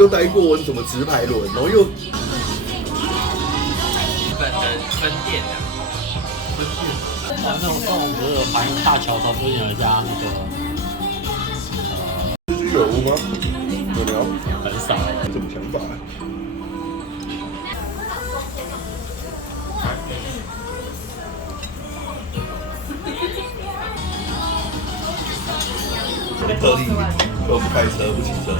又待过什么直排轮，然后又日本的分店的。那种不是有反映大桥头附近有一家那个居酒屋吗？有聊很少，什么想法？特地都不开车不骑车，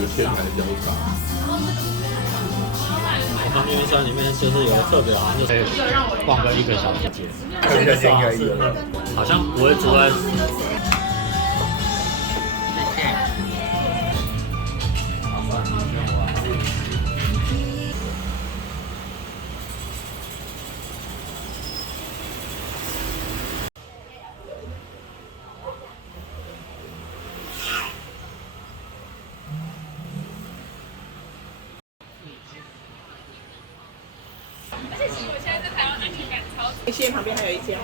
有天台交叉。我们那边山里面就是有个特别，好像就可以逛个1个小时街。看一下天应该有了。好像不会住在。线旁边还有一间，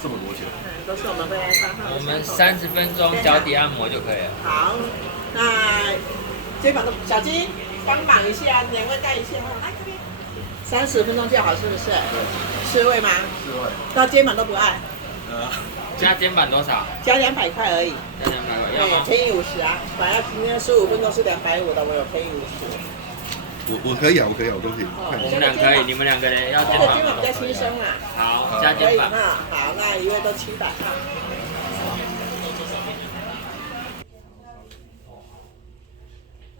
这么多钱？都是我们会来发放。我们30分钟脚底按摩就可以了。好，那肩膀的小金帮忙一下，两位带一下哈，来这边。30分钟就好，是不是？4位吗4位。到肩膀都不按，加肩膀多少？加200块而已。加200块要吗？便宜50啊，反正今天15分钟是250的，我有便宜50。我可以啊，我可以啊，我都可以。我们俩可以，你们2个人要肩膀。肩膀比较轻松啊。好，加可以肩膀。哈，好，那一位都700哈。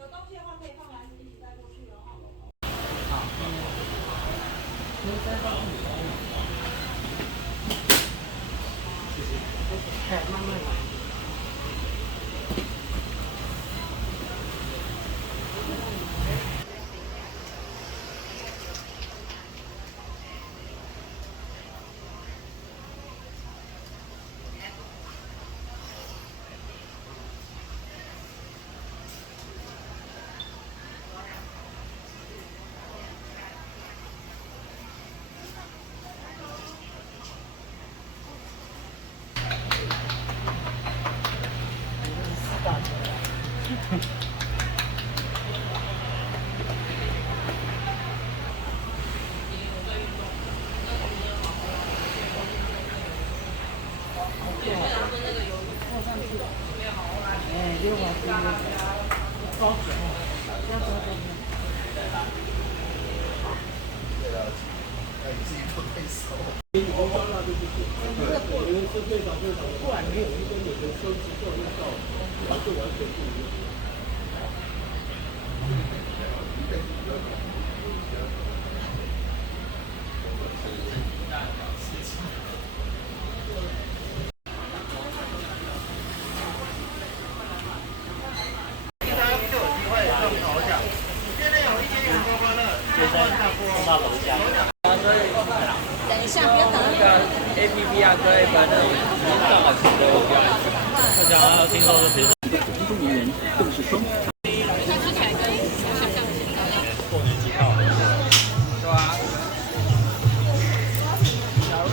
有东西的话可以放篮子一起带过去哦。哎，慢慢来。等一下，不要等。那个 APP 啊，可以把那种账号取得我不要。大家听说是平时它吃起来跟我想象的是一样。过年机票，对啊。假如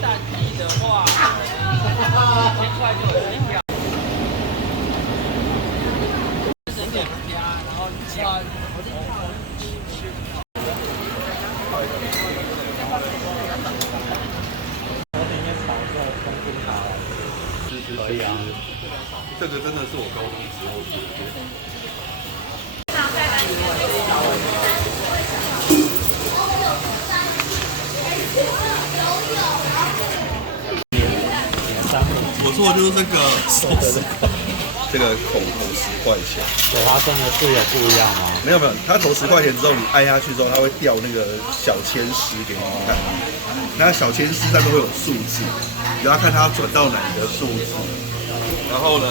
淡季的话，1000块就有1票。省2家，然后加。可以啊。这个真的是我高中时候学的。我说的就是这个手势，这个口头10块钱。对，它真的是有不一样吗？没有没有，它投10块钱之后，你按下去之后，它会掉那个小签诗给你看。那小签诗上面会有数字，你要看它要转到哪一个数字，然后呢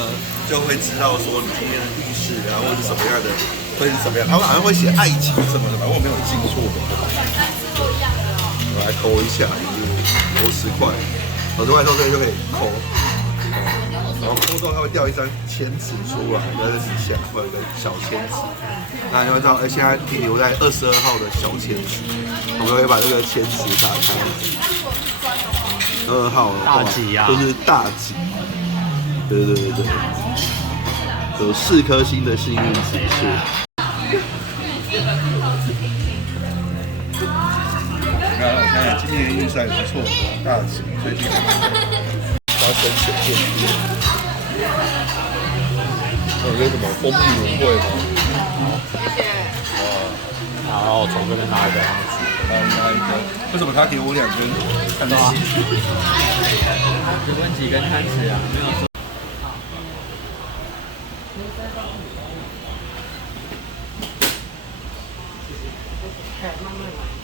就会知道说你今天的运势啊，或者是什么样的，会是什么样。他们好像会写爱情什么的吧，如果没有记错的话。我来抠一下，投10块，投10块之后这个就可以抠。然后抠之后它会掉一张签纸出来，在这底下会有一个小签纸，那你会知道，现在停留在22号的小签纸，我们会把这个签纸打开。2号的话大吉啊，就是大吉，对。有4颗星的幸运指数。我看今年运势还不错，大吉，最近发生水电机。有些什么封闭轮会吗？谢谢。然后从这边拿一个样子。拿一个，为什么他给我2根看到啊？只问几根汤匙啊？没有说。慢慢来。